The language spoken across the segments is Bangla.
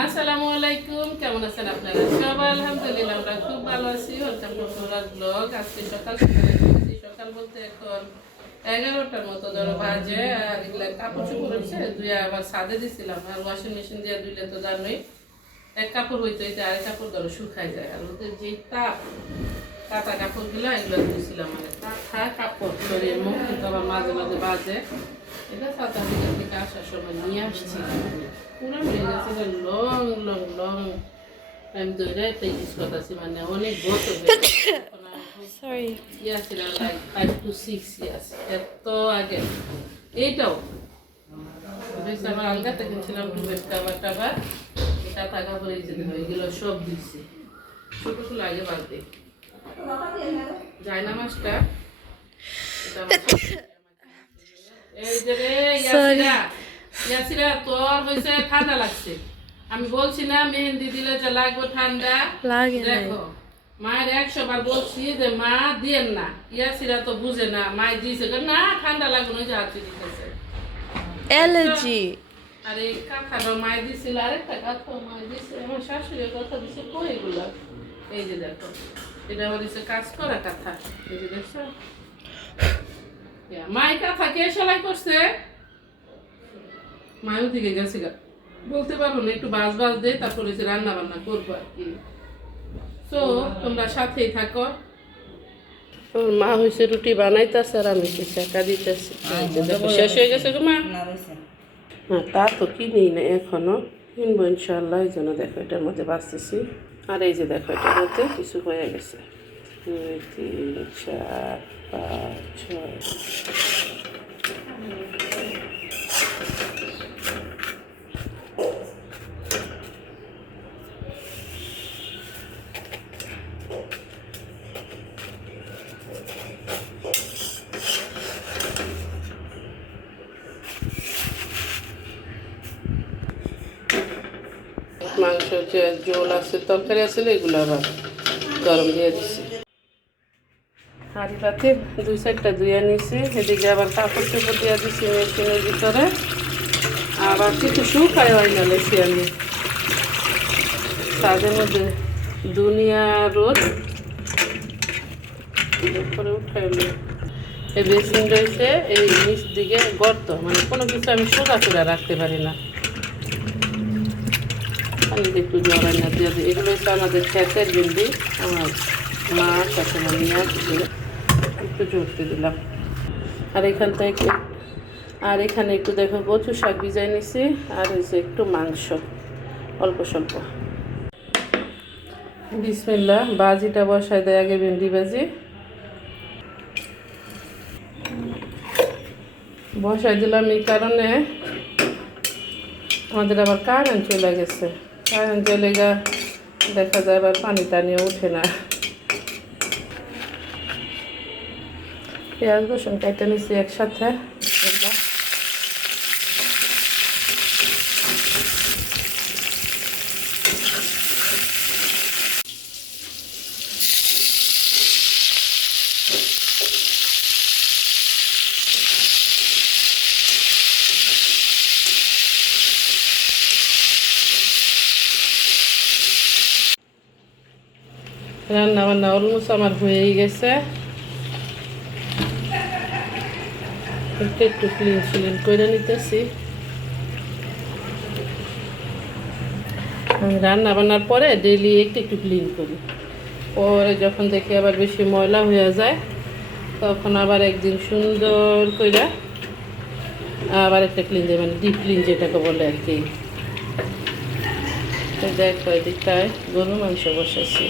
আসসালামু আলাইকুম, কেমন আছেন আপনারা সবাই? আলহামদুলিল্লাহ আমরা খুব ভালো আছি। ওয়েলকাম টু ফুরাজ ব্লগ। আজকে সকাল সকাল বলতে এখন 11টার মতো ধরো বাজে। আর এগুলা কাপড় চোপড় হয়েছে, ধুয়ে আবার ছাদে দিছিলাম। আর ওয়াশিং মেশিন দিয়ে ধুইলে তো জানোই এক কাপড় হইতে হইতে আরেক কাপড় ধরো শুকাই যায়। আর ওদের যে তাপ কাঁথা কাপড়গুলো এগুলো ধুইছিলাম, মানে কাঁথা কাপড় শরীর মুখ কিন্তু আবার মাঝে মাঝে বাজে। এটা সাউথ আফ্রিকা থেকে আসার সময় নিয়ে আসছি, পুরো হয়ে গেছে লং লং লং টাইম ধরে একটা ইউজ করতেছি, মানে অনেক বছর Sorry. ছিল লাইক 5 to 6 ইয়ার্স এত আগে। এইটাও বেশ আমার আলগাতে কিনছিলাম টুবের কাবার টাবার, এটা টাকা পরে যেতে হয়, এগুলো সব দিচ্ছি ছোটোগুলো আগে বাদ দিই। জায়না মাছটা এই যে রে ইয়াসিরা তোর হয়েছে ঠান্ডা লাগছে। আমি বলছি না মেহেন্দি দিলে যে লাগবে ঠান্ডা, দেখো মায়ের 100 বার বলছি যে মা দিয়েন না, ইয়াসিরা তো বুঝে না, মায়ের দিয়েছে না ঠান্ডা লাগবে না, যে হাতে দিতেছে Allergy. আরে কাঁথাটা মায়ের দিছিল, আরেকটা কাঁথা মায়ের দিছে, আমার শাশুড়ির কথা দিছে কই এগুলা। এই যে দেখো এটা আমার দিছে কাজ করা কাঁথা, এই যে দেখছো মায়ের কাঁথা কে সেলাই করছে, মায়ের দিকে গেছে গা, বলতে পারবো না, একটু বাজ বাজ দে তারপরে রান্না বান্না করবো আর কি। তো তোমরা সাথেই থাকো। ওর মা হয়েছে রুটি বানাইতেছে আর আমি চাকা দিতেছি। শেষ হয়ে গেছে গো মা? হ্যাঁ তা তো কিনি না এখনো, কিনবো ইনশাল্লাহ। এই জন্য দেখো এটার মধ্যে বাঁচতেছি। আর এই যে দেখো এটার মধ্যে কিছু হয়ে গেছে, 2 3 4 5 6। মাংস যে জোল আছে তরকারি আছে এগুলো আবার গরম দিয়ে দিচ্ছি। হাঁড়ি পাতে 2 সাইডটা ধুয়ে নিছি, এদিকে আবার কাপড় চোপড় দিয়ে দিচ্ছি মেশিনের ভিতরে। আবার কিছু শুকায় হয় না লেছি আমি তাদের মধ্যে দুনিয়া রোদ করে উঠাইলে। এই বেসিন রয়েছে এই নিচ দিকে গর্ত, মানে কোনো কিছু আমি সোজা করে রাখতে পারি না, পানিতে একটু জল না দিয়ে দিই। এগুলো হচ্ছে আমাদের ক্ষেতের ভেন্ডি, আমার মা সাথে নিয়ে আসছে, একটু জড়তে দিলাম। আর এখান থেকে আর এখানে একটু দেখো কচু শাক ভিজাই নিছি, আর হয়েছে একটু মাংস অল্প স্বল্প। বিসমিল্লাহ, বাজিটা বসায় দেয় আগে, ভেন্ডি বাজি বসাই দিলাম এই কারণে আমাদের আবার কারেন্ট চলে গেছে। কারেন্ট চলে গা দেখা যায় আবার পানি টানিয়ে ওঠে না। পেঁয়াজ রসুন কেটে নিচ্ছি একসাথে। রান্না বান্না অলমোস্ট আমার হয়েই গেছে, একটু ক্লিন করে নিতেছি। আমি রান্না বান্নার পরে ডেইলি একটু ক্লিন করি, পরে যখন দেখি আবার বেশি ময়লা হয়ে যায় তখন আবার একদিন সুন্দর করে আবার একটা ক্লিন দেয়, মানে ডিপ ক্লিন যেটাকে বলে আর কি। দেখো এদিকটায় গরু মাংস বসাচ্ছি।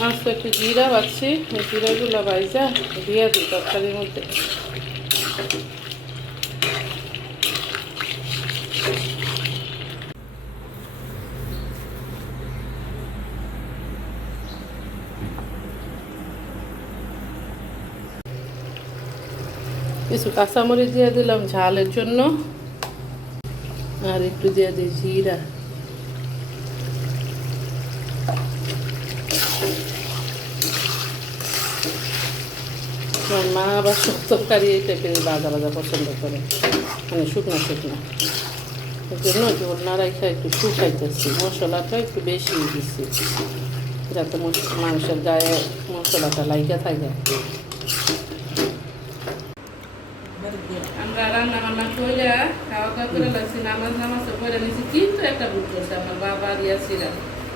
মাছ তো একটু জিরা বাচ্ছি, জিরাগুলো বাইজা দিয়ে দিই তরকারির মধ্যে। কিছু কাঁচামরিচ দিয়ে দিলাম ঝালের জন্য, আর একটু দিয়ে দিই জিরা। আমার মা আবার সব তরকারি এই টাইপের ভাজা ভাজা পছন্দ করে, মানে শুকনো শুকনো। এর জন্য জোর না রাখা একটু শুকাইতেছি, মশলাটা একটু বেশি দিচ্ছি যাতে মাংসের গায়ে মশলাটা লাইগা থাকে। আমরা রান্না বান্না করে খাওয়া দাওয়া করে লাগছি, নামাজও করে নিয়েছি, কিন্তু একটা ভুল করছে আমার বাবা আর ইয়াসিরা।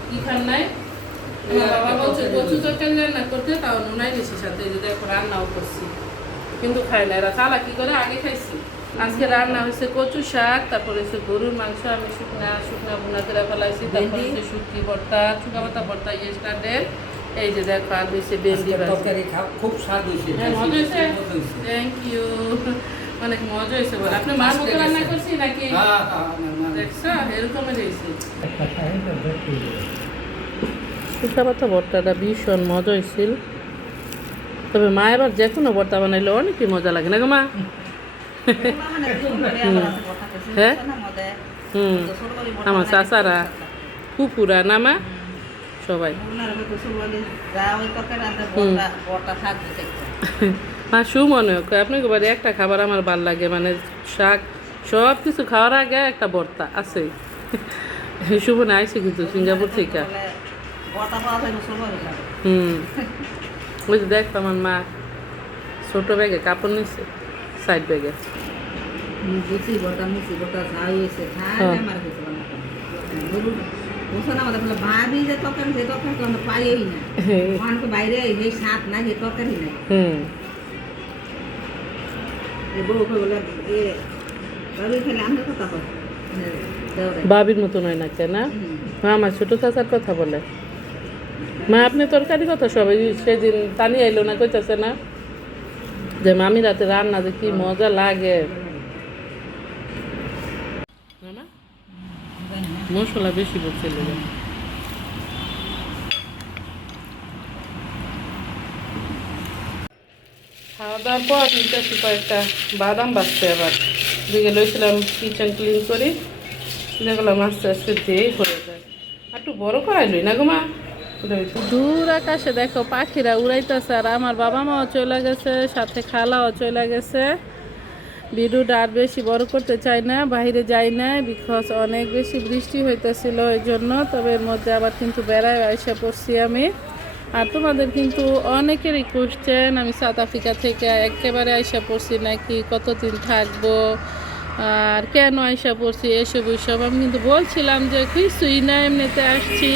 কি খান নাই? আমার বাবা বলছে কচু তরকারি রান্না করতে, তাও নুনাই বেশি সাথে, এই যে দেখো রান্নাও করছি, কিন্তু খায় না এরা। চালা কি করে আগে খাইছি। আজকে রান্না হয়েছে কচু শাক, তারপরে হচ্ছে গরুর মাংস আমি শুকনা ভুনা করে ফেলাইছি, তারপরে হচ্ছে শুটকি ভর্তা, চুকা পাতা ভর্তা, স্টার্টের। এই যে দেখো আর হয়েছে ভেন্ডি ভাজি। খুব স্বাদ হয়েছে। হ্যাঁ, মজা হয়েছে। থ্যাংক ইউ, অনেক মজা হয়েছে। বলে আপনি মার মতো রান্না করছি নাকি? দেখছো এরকমের হয়েছে। শুকা পাতা ভর্তাটা ভীষণ মজা হয়েছিল, তবে মা এবার যে কোনো ভর্তা বানাইলে অনেকই মজা লাগে না গো মা? হ্যাঁ, আমার চাচারা কুকুরা না মা সবাই। হ্যাঁ, সুমনে আপনাকে বাড়ি একটা খাবার আমার ভাল লাগে, মানে শাক সব কিছু খাওয়ার আগে একটা ভর্তা আছে। সুমনে আইসি কিন্তু সিঙ্গাপুর থেকে। ওই যে দেখো আমার মা ছোট ব্যাগে কাপড় নিচ্ছে, সাইড ব্যাগে। ভাবি যে তরকারি সে তরকারি কোনো পাইই না, বাইরে সেই স্বাদ না, সে তরকারি নাই। বাবির মতো নয় না কেন? মা আমার ছোট চাচার কথা বলে। মা আপনি তরকারি কথা সবাই সেদিন টানি আইলো না, কইতাছে না যে মামি রাতে রান্না যে কি মজা লাগে। মশলা বেশি পড়ছে। খাওয়া দাওয়ার পর নিতেছি কয়েকটা বাদাম বাজছে, আবার দিকে লইছিলাম কিচেন ক্লিন করি, দেখলাম আস্তে আস্তে যেই হয়ে যায়। একটু বড় করাই লই না গো মা। দূর আকাশে দেখো পাখিরা উড়াইতেছে, আর আমার বাবা মাও চলে গেছে, সাথে খালাও চলে গেছে। ভিডিওটা আর বেশি বড় করতে চাই না, বাইরে যাই না, বিকজ অনেক বেশি বৃষ্টি হইতেছিল এই জন্য। তবে এর মধ্যে আবার কিন্তু বেড়ায় এসে পড়ছি আমি। আর তোমাদের কিন্তু অনেকেরই কোশ্চেন, আমি সাউথ আফ্রিকা থেকে একেবারে আইসা পড়ছি নাকি, কতদিন থাকবো, আর কেন আইসা পড়ছি, এসব ওইসব। আমি কিন্তু বলছিলাম যে কিছুই না, এমনিতে আসছি,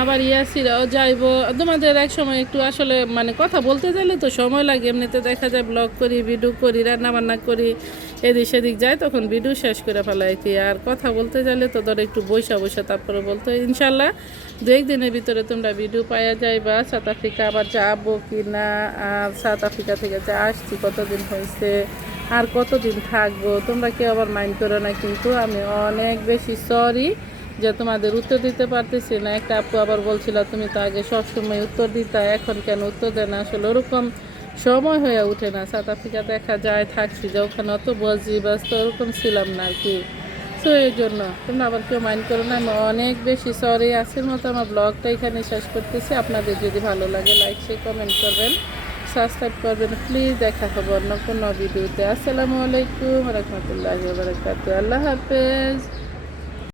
আবার ইয়াসিরাও যাইবো। তোমাদের এক সময় একটু আসলে মানে কথা বলতে চাইলে তো সময় লাগে, এমনিতে দেখা যায় ব্লগ করি, ভিডিও করি, রান্না বান্না করি, এদিক সেদিক যাই, তখন ভিডিও শেষ করে ফেলাই কি। আর কথা বলতে চাইলে তো ধরো একটু বৈশা তারপরে বলতে। ইনশাল্লাহ 2-1 দিনের ভিতরে তোমরা ভিডিও পাওয়া যাইবা। সাউথ আফ্রিকা আবার যাবো কি না, আর সাউথ আফ্রিকা থেকে যে আসছি কতদিন হয়েছে, আর কতদিন থাকবো, তোমরা কেউ আবার মাইন্ড করো না। কিন্তু আমি অনেক বেশি সরি যে তোমাদের উত্তর দিতে পারতেছি না। একটা আপু আবার বলছিল তুমি তো আগে সবসময় উত্তর দিতা, এখন কেন উত্তর দেয় না? আসলে ওরকম সময় হয়ে ওঠে না। সাউথ আফ্রিকা দেখা যায় থাকছি, যে ওখানে অত ব্যস্ত ওরকম ছিলাম না আর কি। সো এই জন্য তোমরা আবার কেউ মাইন্ড করো না, আমি অনেক বেশি সরি। আজকের মতো আমার ব্লগটা এখানে শেষ করতেছি। আপনাদের যদি ভালো লাগে লাইক শেয়ার কমেন্ট করবেন, সাবস্ক্রাইব করবেন প্লিজ। দেখা হবে অন্য কোনো ভিডিওতে। আসসালামু আলাইকুম রহমতুল্লাহি ওয়া বারাকাতুহু। আল্লাহ হাফেজ।